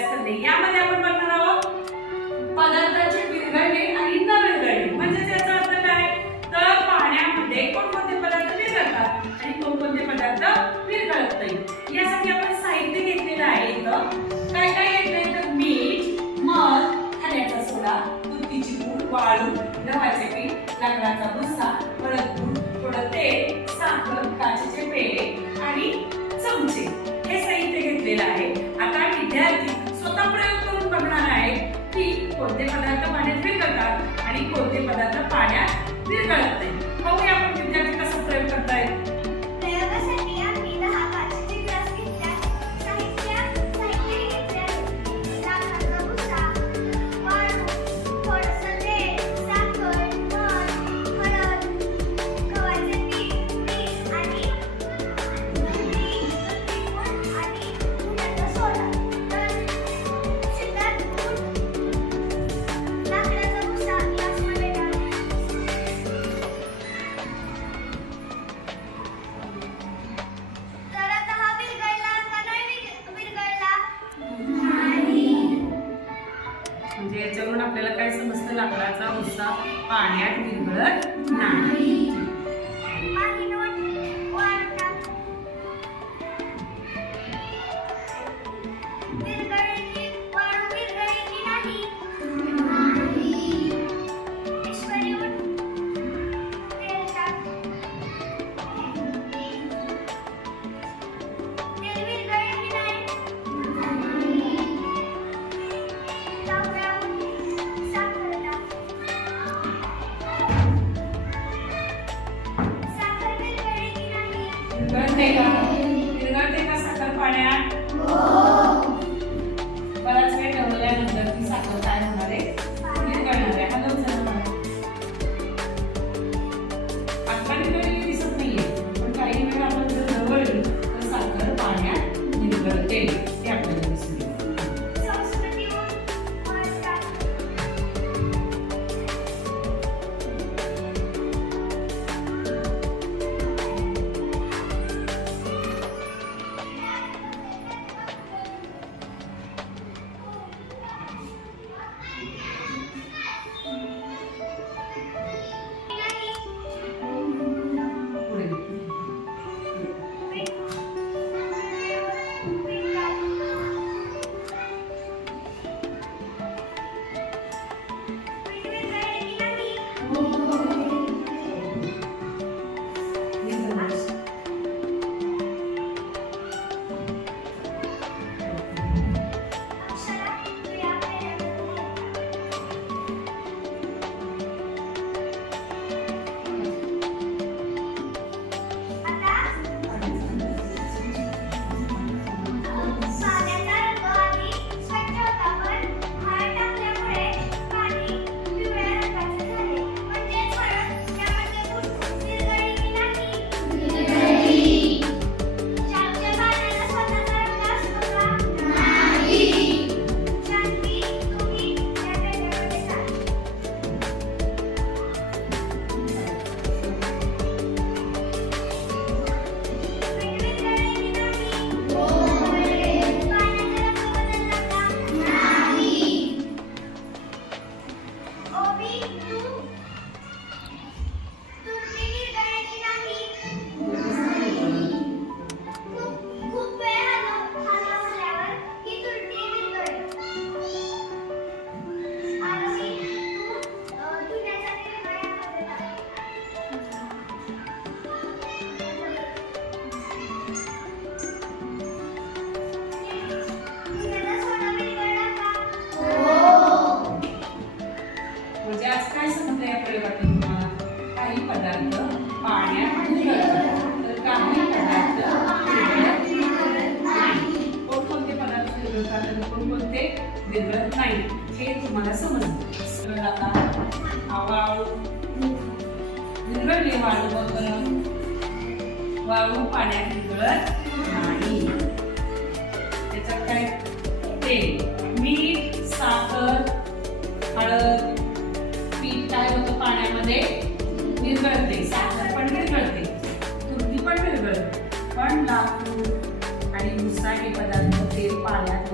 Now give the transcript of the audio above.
अभ्यास यामध्ये आपण बघणार आहोत पदार्थाची विरघळणे आणि न विरघळणे म्हणजे त्याचा अर्थ काय? तर पाण्यामध्ये कोणकोणते पदार्थ विरघळतात आणि कोणकोणते पदार्थ विरघळत नाही यासाठी आपण साहित्य घेतलेलं आहे इथं. काय काय घेतलंय? तर मीठ मध खाण्याचा सोडा दुधीची पूड वाळू गव्हाचे पीठ लाकडाचा भुस पाण्यात विरघळत विरोधात करून कोणते बिघडत नाही हे तुम्हाला समजतं वाळू विरगळली वाळू वगैरे वाळू पाण्यात विरगळत नाही. त्याच्यात काय? ते मीठ साखर हळद पीठ काय होतं पाण्यामध्ये? विरगळते साखर पण विरगळते तुरटी पण विरगळते पण लाकूड आणि मुसा हे पदार्थ तेल पाण्यात